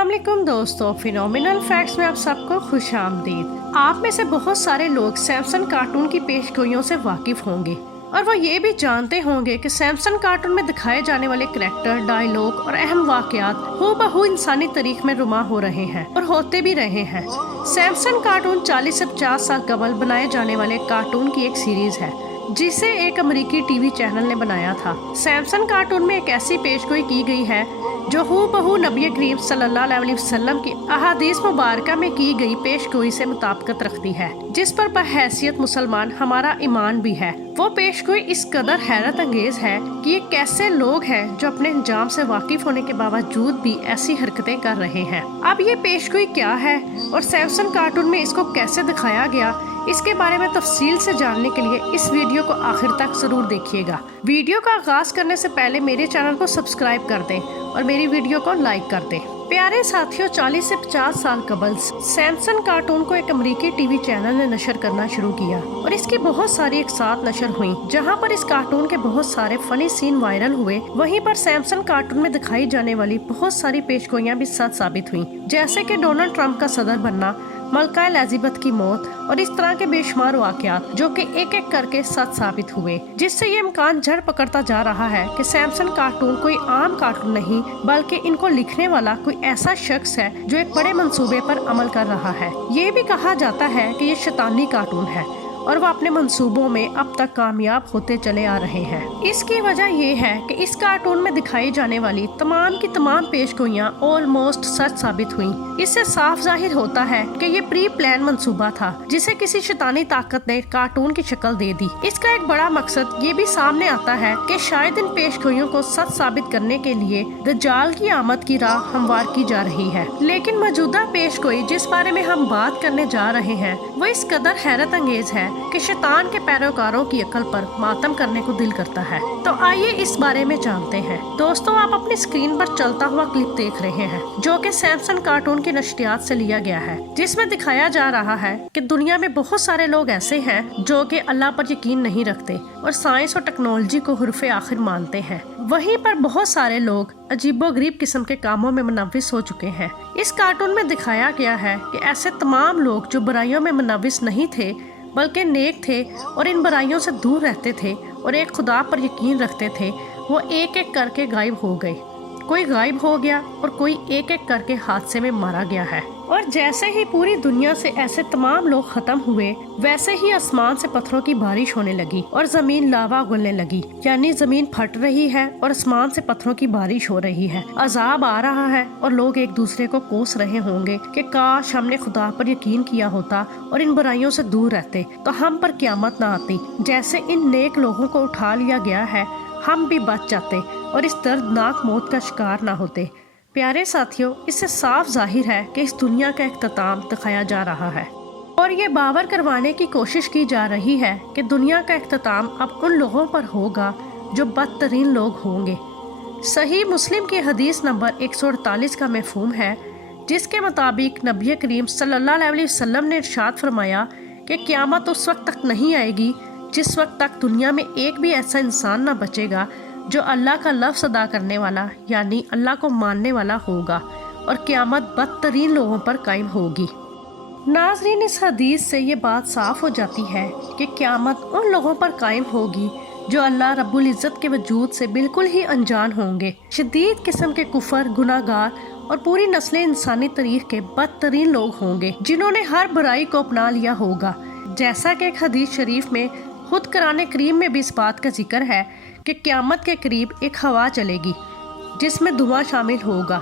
अस्सलाम वालेकुम दोस्तों, फिनोमिनल फैक्ट्स में आप सबको खुश आमदीद। आप में से बहुत सारे लोग सैमसन कार्टून की पेशगोइयों से वाकिफ होंगे और वो ये भी जानते होंगे कि सैमसन कार्टून में दिखाए जाने वाले करैक्टर, डायलॉग और अहम वाकयात हूबहू इंसानी तारीख में रुमा हो रहे हैं और होते भी रहे हैं। सैमसन कार्टून 40 से 50 साल कबल बनाए जाने वाले कार्टून की एक सीरीज है जिसे एक अमेरिकी टीवी चैनल ने बनाया था। सैमसन कार्टून में एक ऐसी पेशगोई की गई है जो हूबहू नबी करीम सल्लल्लाहु अलैहि वसल्लम की अहादीस मुबारका में की गई पेशगोई से मुताबिकत रखती है, जिस पर बहैसियत मुसलमान हमारा ईमान भी है। वो पेशगोई इस कदर हैरत अंगेज है कि ये कैसे लोग हैं जो अपने अंजाम से वाकिफ होने के बावजूद भी ऐसी हरकतें कर रहे हैं। अब ये पेशगोई क्या है और सैमसन कार्टून में इसको कैसे दिखाया गया, इसके बारे में तफसील से जानने के लिए इस वीडियो को आखिर तक जरूर देखिएगा। वीडियो का आगाज करने से पहले मेरे चैनल को सब्सक्राइब कर दें और मेरी वीडियो को लाइक कर दें। प्यारे साथियों, 40 से 50 साल कबल सैमसन कार्टून को एक अमेरिकी टीवी चैनल ने नशर करना शुरू किया और इसकी बहुत सारी एक साथ नशर हुई। जहां पर इस कार्टून के बहुत सारे फनी सीन वायरल हुए, वहीं पर सैमसन कार्टून में दिखाई जाने वाली बहुत सारी पेशगोइयां भी सच साबित हुई, जैसे कि डोनाल्ड ट्रंप का सदर बनना, मलका एलिजाबेथ की मौत और इस तरह के बेशुमार वाकयात जो कि एक एक करके सच साबित हुए, जिससे ये इम्कान जड़ पकड़ता जा रहा है कि सैमसन कार्टून कोई आम कार्टून नहीं बल्कि इनको लिखने वाला कोई ऐसा शख्स है जो एक बड़े मंसूबे पर अमल कर रहा है। ये भी कहा जाता है कि ये शैतानी कार्टून है और वो अपने मंसूबों में अब तक कामयाब होते चले आ रहे हैं। इसकी वजह ये है कि इस कार्टून में दिखाई जाने वाली तमाम की तमाम पेशगोइयां ऑलमोस्ट सच साबित हुई। इससे साफ जाहिर होता है कि ये प्री प्लान मंसूबा था जिसे किसी शैतानी ताकत ने कार्टून की शक्ल दे दी। इसका एक बड़ा मकसद ये भी सामने आता है कि शायद इन पेशगोइयों को सच साबित करने के लिए दज्जाल की आमद की राह हमवार की जा रही है। लेकिन मौजूदा पेशगोई जिस बारे में हम बात करने जा रहे हैं वो इस कदर हैरत अंगेज है कि शैतान के पैरोकारों की अकल पर मातम करने को दिल करता है। तो आइए इस बारे में जानते हैं। दोस्तों, आप अपनी स्क्रीन पर चलता हुआ क्लिप देख रहे हैं जो कि सैमसन कार्टून की नशरियात से लिया गया है, जिसमें दिखाया जा रहा है कि दुनिया में बहुत सारे लोग ऐसे हैं जो कि अल्लाह पर यकीन नहीं रखते और साइंस और टेक्नोलॉजी को हुर्फ़े आखिर मानते हैं। वहीं पर बहुत सारे लोग अजीबोगरीब किस्म के कामों में मुनव्विस हो चुके हैं। इस कार्टून में दिखाया गया है कि ऐसे तमाम लोग जो बुराइयों में मुनव्विस नहीं थे बल्कि नेक थे और इन बुराइयों से दूर रहते थे और एक खुदा पर यकीन रखते थे, वो एक एक करके गायब हो गए। कोई गायब हो गया और कोई एक एक करके हादसे में मारा गया है। और जैसे ही पूरी दुनिया से ऐसे तमाम लोग खत्म हुए, वैसे ही आसमान से पत्थरों की बारिश होने लगी और जमीन लावा उगलने लगी, यानी जमीन फट रही है और आसमान से पत्थरों की बारिश हो रही है। अजाब आ रहा है और लोग एक दूसरे को कोस रहे होंगे कि काश हमने खुदा पर यकीन किया होता और इन बुराइयों से दूर रहते तो हम पर क़यामत न आती। जैसे इन नेक लोगों को उठा लिया गया है, हम भी बच जाते और इस दर्दनाक मौत का शिकार ना होते। प्यारे साथियों, इससे साफ जाहिर है कि इस दुनिया का इख्तिताम दिखाया जा रहा है और ये बावर करवाने की कोशिश की जा रही है कि दुनिया का इख्तिताम अब उन लोगों पर होगा जो बदतरीन लोग होंगे। सही मुस्लिम की हदीस नंबर 148 का मफ़हूम है, जिसके मुताबिक नबी करीम सल्लल्लाहु अलैहि वसल्लम ने इरशाद फरमाया कि क़यामत उस वक्त तक नहीं आएगी जिस वक्त तक दुनिया में एक भी ऐसा इंसान न बचेगा जो अल्लाह का लफ्ज़ अदा करने वाला यानी अल्लाह को मानने वाला होगा और क़यामत बदतरीन लोगों पर कायम होगी। नाज़रीन, इस हदीस से ये बात साफ हो जाती है कि क़यामत उन लोगों पर कायम होगी जो अल्लाह रब्बुल इज़्ज़त के वजूद से बिल्कुल ही अनजान होंगे, शदीद किस्म के कुफर, गुनाहगार और पूरी नस्ल इंसानी तारीख के बदतरीन लोग होंगे जिन्होंने हर बुराई को अपना लिया होगा। जैसा कि एक हदीस शरीफ में खुद कुरान करीम में भी इस बात का जिक्र है कि क़यामत के करीब एक हवा चलेगी जिसमें धुआं शामिल होगा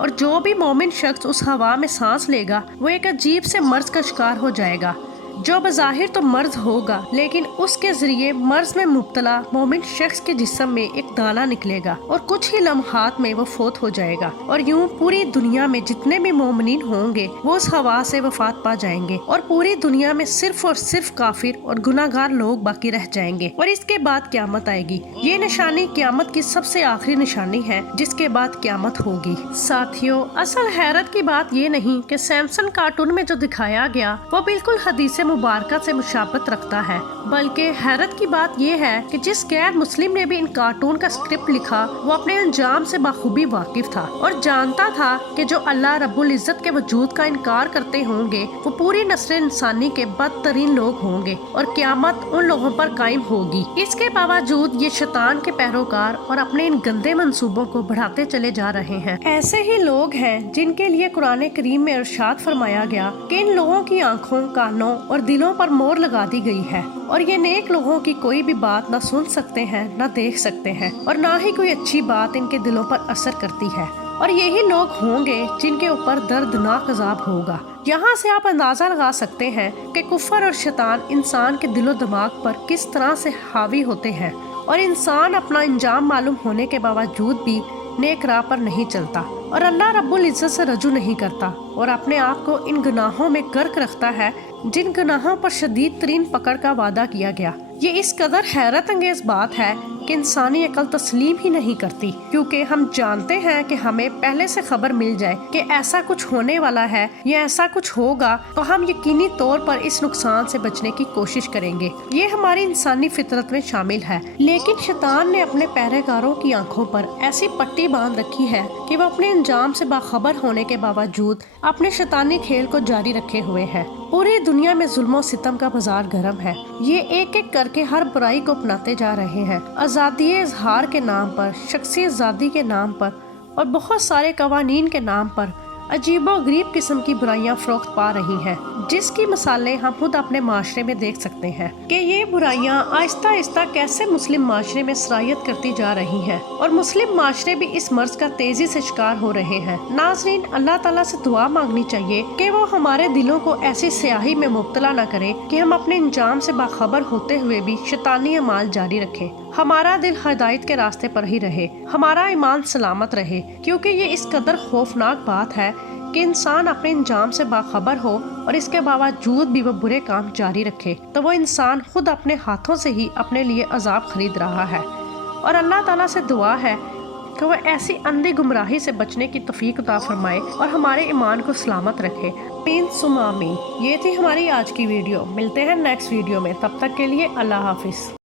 और जो भी मोमिन शख्स उस हवा में सांस लेगा वो एक अजीब से मर्ज का शिकार हो जाएगा, जो बज़ाहिर तो मर्ज होगा लेकिन उसके जरिए मर्ज में मुब्तला मोमिन शख्स के जिस्म में एक दाना निकलेगा और कुछ ही लम्हात में वो फोत हो जाएगा और यूं पूरी दुनिया में जितने भी मोमिनीन होंगे वो उस हवा से वफात पा जाएंगे और पूरी दुनिया में सिर्फ और सिर्फ काफिर और गुनाहगार लोग बाकी रह जाएंगे और इसके बाद क़यामत आएगी। ये निशानी क़यामत की सबसे आखिरी निशानी है जिसके बाद क़यामत होगी। साथियों, असल हैरत की बात ये नहीं कि सैमसन कार्टून में जो दिखाया गया वो बिल्कुल हदीस मुबारकत से मुशाबत रखता है। बल्कि हैरत की बात यह है कि जिस गैर मुस्लिम ने भी इन कार्टून का स्क्रिप्ट लिखा वो अपने अंजाम से बाखूबी वाकिफ था और जानता था कि जो अल्लाह रब्बुल इज्जत के वजूद का इनकार करते होंगे वो पूरी नस्ल इंसानी के बदतरीन लोग होंगे और क़यामत उन लोगों पर कायम होगी। इसके बावजूद ये शैतान के पैरोकार और अपने इन गंदे मंसूबों को बढ़ाते चले जा रहे हैं। ऐसे ही लोग हैं जिनके लिए कुरान करीम में इरशाद फरमाया गया कि इन लोगों की आंखों, कानों और दिलों पर मोहर लगा दी गई है और ये नेक लोगों की कोई भी बात न सुन सकते हैं, न देख सकते हैं और न ही कोई अच्छी बात इनके दिलों पर असर करती है। और यही लोग होंगे जिनके ऊपर दर्दनाक अजाब होगा। यहाँ से आप अंदाजा लगा सकते हैं कि कुफर और शैतान इंसान के दिलो दिमाग पर किस तरह से हावी होते हैं और इंसान अपना अंजाम मालूम होने के बावजूद भी नेक राह पर नहीं चलता और अल्लाह रब्बुल इज्जत से रजू नहीं करता और अपने आप को इन गुनाहों में गर्क रखता है जिन गुनाहों पर शदीद तरीन पकड़ का वादा किया गया। ये इस कदर हैरत अंगेज बात है कि इंसानी अकल तस्लीम ही नहीं करती, क्योंकि हम जानते हैं कि हमें पहले से खबर मिल जाए कि ऐसा कुछ होने वाला है या ऐसा कुछ होगा तो हम यकीनी तौर पर इस नुकसान से बचने की कोशिश करेंगे। ये हमारी इंसानी फितरत में शामिल है। लेकिन शैतान ने अपने पैरेकारों की आंखों पर ऐसी पट्टी बांध रखी है कि वो अपने अंजाम से बाखबर होने के बावजूद अपने शैतानी खेल को जारी रखे हुए है। पूरी दुनिया में जुल्म सितम का बाजार गर्म है। ये एक एक करके हर बुराई को अपनाते जा रहे हैं। आज़ादी इजहार के नाम पर, शख्सी आज़ादी के नाम पर और बहुत सारे कवानीन के नाम पर अजीबो गरीब किस्म की बुराइयां फरोख्त पा रही हैं, जिसकी मिसालें हम खुद अपने माशरे में देख सकते हैं कि ये बुराइयां आहिस्ता आहिस्ता कैसे मुस्लिम माशरे में सरायत करती जा रही हैं और मुस्लिम माशरे भी इस मर्ज का तेजी से शिकार हो रहे हैं। नाज़रीन, अल्लाह ताला से दुआ मांगनी चाहिए कि वो हमारे दिलों को ऐसी स्याही में मुब्तला न करे कि हम अपने अंजाम से बाखबर होते हुए भी शैतानी अमाल जारी रखें। हमारा दिल हिदायत के रास्ते पर ही रहे, हमारा ईमान सलामत रहे, क्योंकि ये इस कदर खौफनाक बात है कि इंसान अपने अंजाम से बाखबर हो और इसके बावजूद भी वो बुरे काम जारी रखे तो वो इंसान खुद अपने हाथों से ही अपने लिए अजाब खरीद रहा है। और अल्लाह ताला से दुआ है कि वह ऐसी अंधी गुमराही से बचने की तौफीक अता फरमाए और हमारे ईमान को सलामत रखे। आमीन सुम्मा आमीन। ये थी हमारी आज की वीडियो। मिलते हैं नेक्स्ट वीडियो में, तब तक के लिए अल्लाह हाफिज।